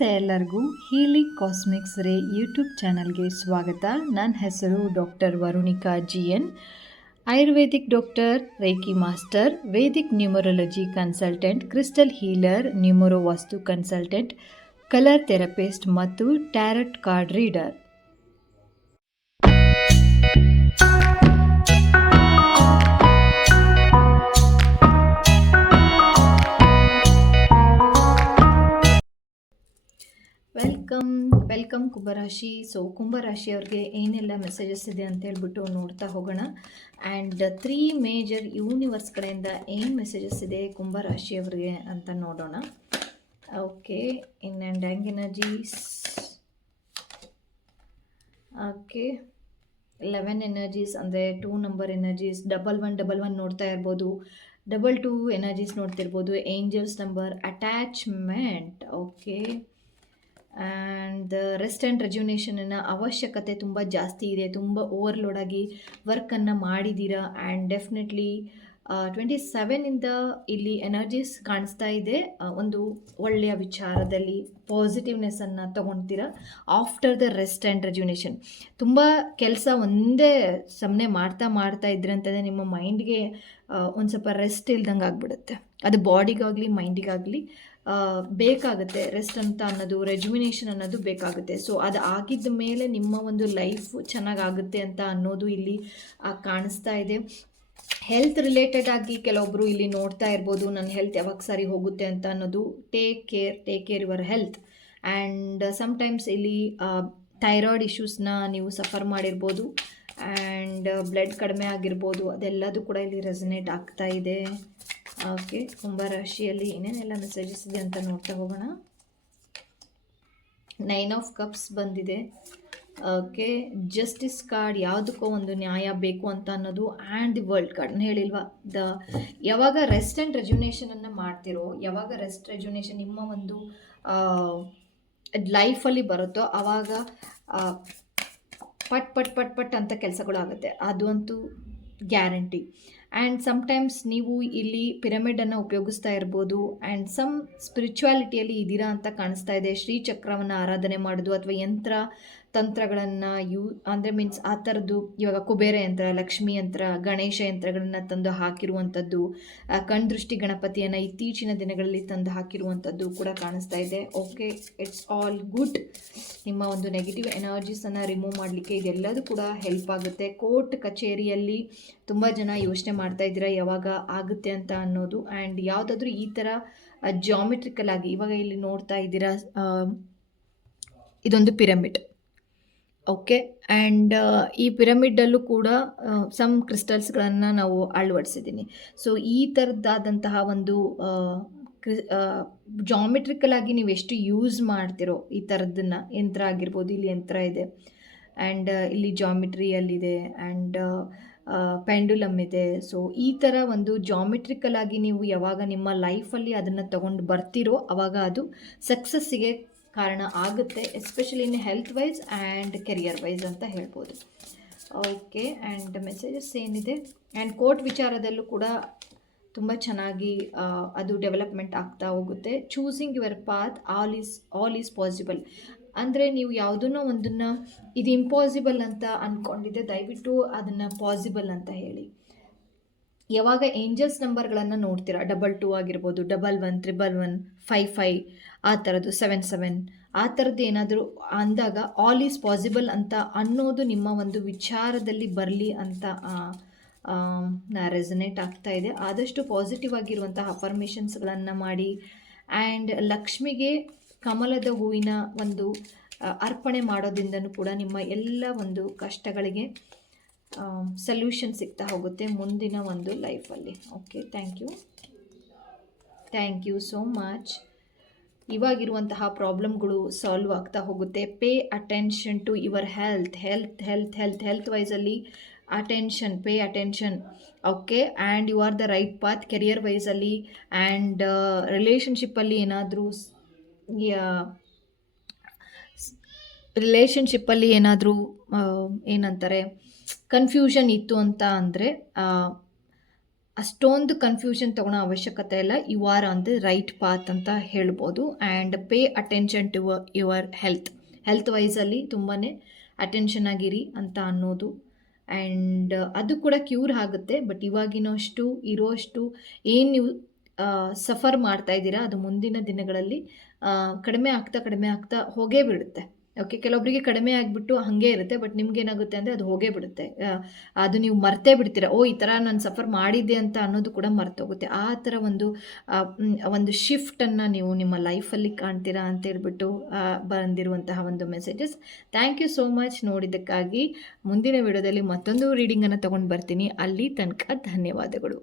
ನಮಸ್ತೆ ಎಲ್ಲರಿಗೂ. Healing cosmics ರೇ ಯೂಟ್ಯೂಬ್ ಚಾನಲ್ಗೆ ಸ್ವಾಗತ. ನನ್ನ ಹೆಸರು doctor Varunika GN, Ayurvedic doctor, reiki master, Vedic numerology consultant, crystal healer, numero vastu consultant, colour therapist ಮತ್ತು ಟ್ಯಾರಟ್ ಕಾರ್ಡ್ ರೀಡರ್. ವೆಲ್ಕಮ್ ಕುಂಭರಾಶಿ. ಸೊ ಕುಂಭರಾಶಿಯವ್ರಿಗೆ ಏನೆಲ್ಲ ಮೆಸೇಜಸ್ ಇದೆ ಅಂತ ಹೇಳ್ಬಿಟ್ಟು ನೋಡ್ತಾ ಹೋಗೋಣ. ಆ್ಯಂಡ್ 3 ಮೇಜರ್ ಯೂನಿವರ್ಸ್ ಕಡೆಯಿಂದ ಏನು ಮೆಸೇಜಸ್ ಇದೆ ಕುಂಭರಾಶಿಯವ್ರಿಗೆ ಅಂತ ನೋಡೋಣ. Okay, yin and yang energies. Okay, 11 energies ಅಂದರೆ 2 ನಂಬರ್ ಎನರ್ಜೀಸ್, 1111 ನೋಡ್ತಾ ಇರ್ಬೋದು, 22 ಎನರ್ಜೀಸ್ ನೋಡ್ತಿರ್ಬೋದು, angels number, attachment. Okay, and rest and ರೆಜ್ಯುನೇಷನ್ನ ಅವಶ್ಯಕತೆ ತುಂಬ ಜಾಸ್ತಿ ಇದೆ. ತುಂಬ ಓವರ್ಲೋಡ್ ಆಗಿ ವರ್ಕನ್ನು ಮಾಡಿದ್ದೀರಾ. ಆ್ಯಂಡ್ ಡೆಫಿನೆಟ್ಲಿ 27ಇಂದ ಇಲ್ಲಿ ಎನರ್ಜೀಸ್ ಕಾಣಿಸ್ತಾ ಇದೆ. ಒಂದು ಒಳ್ಳೆಯ ವಿಚಾರದಲ್ಲಿ ಪಾಸಿಟಿವ್ನೆಸ್ಸನ್ನು ತೊಗೊಳ್ತೀರಾ ಆಫ್ಟರ್ ದ ರೆಸ್ಟ್ ಆ್ಯಂಡ್ ರೆಜ್ಯುನೇಷನ್. ತುಂಬ ಕೆಲಸ ಒಂದೇ ಸಮನೆ ಮಾಡ್ತಾ ಇದ್ರೆ ಅಂತಂದರೆ ನಿಮ್ಮ ಮೈಂಡ್ಗೆ ಒಂದು ಸ್ವಲ್ಪ ರೆಸ್ಟ್ ಇಲ್ದಂಗೆ ಆಗಿಬಿಡುತ್ತೆ. ಅದು ಬಾಡಿಗಾಗಲಿ ಮೈಂಡಿಗಾಗಲಿ ಬೇಕಾಗುತ್ತೆ ರೆಸ್ಟ್ ಅಂತ ಅನ್ನೋದು, ರೆಜ್ಯುಮಿನೇಷನ್ ಅನ್ನೋದು ಬೇಕಾಗುತ್ತೆ. ಸೊ ಅದು ಆಗಿದ್ದ ಮೇಲೆ ನಿಮ್ಮ ಒಂದು ಲೈಫ್ ಚೆನ್ನಾಗಾಗುತ್ತೆ ಅಂತ ಅನ್ನೋದು ಇಲ್ಲಿ ಕಾಣಿಸ್ತಾ ಇದೆ. ಹೆಲ್ತ್ ರಿಲೇಟೆಡ್ ಆಗಿ ಕೆಲವೊಬ್ಬರು ಇಲ್ಲಿ ನೋಡ್ತಾ ಇರ್ಬೋದು, ನನ್ನ ಹೆಲ್ತ್ ಯಾವಾಗ ಸರಿ ಹೋಗುತ್ತೆ ಅಂತ ಅನ್ನೋದು. Take care your health. And sometimes ಇಲ್ಲಿ ಥೈರಾಯ್ಡ್ ಇಶ್ಯೂಸ್ನ ನೀವು ಸಫರ್ ಮಾಡಿರ್ಬೋದು. ಆ್ಯಂಡ್ ಬ್ಲಡ್ ಕಡಿಮೆ ಆಗಿರ್ಬೋದು. ಅದೆಲ್ಲದೂ ಕೂಡ ಇಲ್ಲಿ ರೆಸನೇಟ್ ಆಗ್ತಾ ಇದೆ. ಓಕೆ, ಕುಂಭರಾಶಿಯಲ್ಲಿ ಏನೇನೆಲ್ಲ ಮೆಸೇಜಸ್ ಇದೆ ಅಂತ ನೋಡ್ತಾ ಹೋಗೋಣ. 9 ಆಫ್ ಕಪ್ಸ್ ಬಂದಿದೆ. ಓಕೆ, ಜಸ್ಟಿಸ್ ಕಾರ್ಡ್, ಯಾವುದಕ್ಕೋ ಒಂದು ನ್ಯಾಯ ಬೇಕು ಅಂತ ಅನ್ನೋದು. And the world card. ನಾನು ಹೇಳಿಲ್ವಾ, ಯಾವಾಗ ರೆಸ್ಟ್ ಆ್ಯಂಡ್ ರೆಜ್ಯುನೇಷನನ್ನು ಮಾಡ್ತಿರೋ, ಯಾವಾಗ ರೆಸ್ಟ್ ರೆಜ್ಯುನೇಷನ್ ನಿಮ್ಮ ಒಂದು ಲೈಫಲ್ಲಿ ಬರುತ್ತೋ ಆವಾಗ ಪಟ್ ಅಂತ ಕೆಲಸಗಳಾಗುತ್ತೆ. ಅದು ಅಂತೂ ಗ್ಯಾರಂಟಿ. ಆ್ಯಂಡ್ ಸಮ್ಟೈಮ್ಸ್ ನೀವು ಇಲ್ಲಿ ಪಿರಮಿಡನ್ನು ಉಪಯೋಗಿಸ್ತಾ ಇರ್ಬೋದು. ಆ್ಯಂಡ್ ಸಮ್ ಸ್ಪಿರಿಚುವಾಲಿಟಿಯಲ್ಲಿ ಇದ್ದೀರಾ ಅಂತ ಕಾಣಿಸ್ತಾ ಇದೆ. ಶ್ರೀಚಕ್ರವನ್ನು ಆರಾಧನೆ ಮಾಡೋದು ಅಥವಾ ಯಂತ್ರ ತಂತ್ರಗಳನ್ನು ಅಂದರೆ ಮೀನ್ಸ್ ಆ ಥರದ್ದು. ಇವಾಗ ಕುಬೇರ ಯಂತ್ರ, ಲಕ್ಷ್ಮಿ ಯಂತ್ರ, ಗಣೇಶ ಯಂತ್ರಗಳನ್ನು ತಂದು ಹಾಕಿರುವಂಥದ್ದು, ಕಣ್ದೃಷ್ಟಿ ಗಣಪತಿಯನ್ನು ಇತ್ತೀಚಿನ ದಿನಗಳಲ್ಲಿ ತಂದು ಹಾಕಿರುವಂಥದ್ದು ಕೂಡ ಕಾಣಿಸ್ತಾ ಇದೆ. Okay, it's all good. ನಿಮ್ಮ ಒಂದು ನೆಗೆಟಿವ್ ಎನರ್ಜೀಸನ್ನು ರಿಮೂವ್ ಮಾಡಲಿಕ್ಕೆ ಇದೆಲ್ಲದೂ ಕೂಡ ಹೆಲ್ಪ್ ಆಗುತ್ತೆ. ಕೋರ್ಟ್ ಕಚೇರಿಯಲ್ಲಿ ತುಂಬ ಜನ ಯೋಚನೆ ಮಾಡ್ತಾ ಇದ್ದೀರಾ ಯಾವಾಗ ಆಗುತ್ತೆ ಅಂತ ಅನ್ನೋದು. ಆ್ಯಂಡ್ ಯಾವುದಾದ್ರೂ ಈ ಥರ ಜಾಮೆಟ್ರಿಕಲ್ ಆಗಿ ಇವಾಗ ಇಲ್ಲಿ ನೋಡ್ತಾ ಇದ್ದೀರಾ, ಇದೊಂದು ಪಿರಮಿಡ್. ಓಕೆ, ಆ್ಯಂಡ್ ಈ ಪಿರಮಿಡಲ್ಲೂ ಕೂಡ ಸಮ್ ಕ್ರಿಸ್ಟಲ್ಸ್ಗಳನ್ನು ನಾವು ಅಳವಡಿಸಿದ್ದೀನಿ. ಸೊ ಈ ಥರದ್ದಾದಂತಹ ಒಂದು ಜಾಮೆಟ್ರಿಕಲ್ ಆಗಿ ನೀವು ಎಷ್ಟು ಯೂಸ್ ಮಾಡ್ತಿರೋ ಈ ಥರದ್ದನ್ನು, ಯಂತ್ರ ಆಗಿರ್ಬೋದು, ಇಲ್ಲಿ ಯಂತ್ರ ಇದೆ. ಆ್ಯಂಡ್ ಇಲ್ಲಿ ಜಾಮಿಟ್ರಿಯಲ್ಲಿದೆ. ಆ್ಯಂಡ್ ಪೆಂಡುಲಮ್ ಇದೆ. ಸೊ ಈ ಥರ ಒಂದು ಜಾಮೆಟ್ರಿಕಲ್ ಆಗಿ ನೀವು ಯಾವಾಗ ನಿಮ್ಮ ಲೈಫಲ್ಲಿ ಅದನ್ನು ತಗೊಂಡು ಬರ್ತಿರೋ ಆವಾಗ ಅದು ಸಕ್ಸಸ್ಸಿಗೆ ಕಾರಣ ಆಗುತ್ತೆ. Especially in health wise and career wise ಅಂತ ಹೇಳ್ಬೋದು. ಓಕೆ, ಆ್ಯಂಡ್ ಮೆಸೇಜಸ್ ಏನಿದೆ. ಆ್ಯಂಡ್ ಕೋರ್ಟ್ ವಿಚಾರದಲ್ಲೂ ಕೂಡ ತುಂಬ ಚೆನ್ನಾಗಿ ಅದು ಡೆವಲಪ್ಮೆಂಟ್ ಆಗ್ತಾ ಹೋಗುತ್ತೆ. Choosing your path, all is possible. ಅಂದರೆ ನೀವು ಯಾವುದನ್ನೋ ಒಂದನ್ನು ಇದು ಇಂಪಾಸಿಬಲ್ ಅಂತ ಅಂದ್ಕೊಂಡಿದ್ದೆ, ದಯವಿಟ್ಟು ಅದನ್ನು ಪಾಸಿಬಲ್ ಅಂತ ಹೇಳಿ. ಯಾವಾಗ ಏಂಜಲ್ಸ್ ನಂಬರ್ಗಳನ್ನು ನೋಡ್ತೀರಾ, 22 ಆಗಿರ್ಬೋದು, 11, 111, 55, ಆ ಥರದ್ದು 77, ಆ ಥರದ್ದು ಏನಾದರೂ ಅಂದಾಗ ಆಲ್ ಈಸ್ ಪಾಸಿಬಲ್ ಅಂತ ಅನ್ನೋದು ನಿಮ್ಮ ಒಂದು ವಿಚಾರದಲ್ಲಿ ಬರಲಿ ಅಂತ ರೆಸನೇಟ್ ಆಗ್ತಾ ಇದೆ. ಆದಷ್ಟು ಪಾಸಿಟಿವ್ ಆಗಿರುವಂತಹ ಅಫರ್ಮೇಷನ್ಸ್ಗಳನ್ನು ಮಾಡಿ. ಆ್ಯಂಡ್ ಲಕ್ಷ್ಮಿಗೆ ಕಮಲದ ಹೂವಿನ ಒಂದು ಅರ್ಪಣೆ ಮಾಡೋದ್ರಿಂದನೂ ಕೂಡ ನಿಮ್ಮ ಎಲ್ಲ ಒಂದು ಕಷ್ಟಗಳಿಗೆ ಸೊಲ್ಯೂಷನ್ ಸಿಗ್ತಾ ಹೋಗುತ್ತೆ ಮುಂದಿನ ಒಂದು ಲೈಫಲ್ಲಿ. Okay, thank you so much. ಇವಾಗಿರುವಂತಹ ಪ್ರಾಬ್ಲಮ್ಗಳು ಸಾಲ್ವ್ ಆಗ್ತಾ ಹೋಗುತ್ತೆ. Pay attention to your health ವೈಸಲ್ಲಿ pay attention. Okay, and you are the right path. Career ವೈಸಲ್ಲಿ ಆ್ಯಂಡ್ ರಿಲೇಷನ್ಶಿಪ್ಪಲ್ಲಿ ಏನಾದರೂ ಏನಂತಾರೆ ಕನ್ಫ್ಯೂಷನ್ ಇತ್ತು ಅಂತ ಅಂದರೆ ಅಷ್ಟೊಂದು ಕನ್ಫ್ಯೂಷನ್ ತೊಗೊಳೋ ಅವಶ್ಯಕತೆ ಇಲ್ಲ. You are on the right path ಅಂತ ಹೇಳ್ಬೋದು. And pay attention to your health ವೈಸಲ್ಲಿ ತುಂಬಾ ಅಟೆನ್ಷನ್ ಆಗಿರಿ ಅಂತ ಅನ್ನೋದು. ಆ್ಯಂಡ್ ಅದು ಕೂಡ ಕ್ಯೂರ್ ಆಗುತ್ತೆ. ಬಟ್ ಇವಾಗಿನಷ್ಟು ಇರೋಷ್ಟು ಏನು ನೀವು ಸಫರ್ ಮಾಡ್ತಾ ಇದ್ದೀರಾ ಅದು ಮುಂದಿನ ದಿನಗಳಲ್ಲಿ ಕಡಿಮೆ ಆಗ್ತಾ ಹೋಗೇ ಬಿಡುತ್ತೆ. ಓಕೆ, ಕೆಲವೊಬ್ಬರಿಗೆ ಕಡಿಮೆ ಆಗಿಬಿಟ್ಟು ಹಾಗೆ ಇರುತ್ತೆ. ಬಟ್ ನಿಮ್ಗೇನಾಗುತ್ತೆ ಅಂದರೆ ಅದು ಹೋಗೇ ಬಿಡುತ್ತೆ. ಅದು ನೀವು ಮರ್ತೇ ಬಿಡ್ತೀರಾ. ಈ ಥರ ನಾನು ಸಫರ್ ಮಾಡಿದ್ದೆ ಅಂತ ಅನ್ನೋದು ಕೂಡ ಮರ್ತೋಗುತ್ತೆ. ಆ ಥರ ಒಂದು ಶಿಫ್ಟನ್ನು ನೀವು ನಿಮ್ಮ ಲೈಫಲ್ಲಿ ಕಾಣ್ತೀರಾ ಅಂತ ಹೇಳ್ಬಿಟ್ಟು ಬಂದಿರುವಂತಹ ಒಂದು messages. Thank you so much ನೋಡಿದ್ದಕ್ಕಾಗಿ. ಮುಂದಿನ ವಿಡಿಯೋದಲ್ಲಿ ಮತ್ತೊಂದು ರೀಡಿಂಗನ್ನು ತೊಗೊಂಡು ಬರ್ತೀನಿ. ಅಲ್ಲಿ ತನಕ ಧನ್ಯವಾದಗಳು.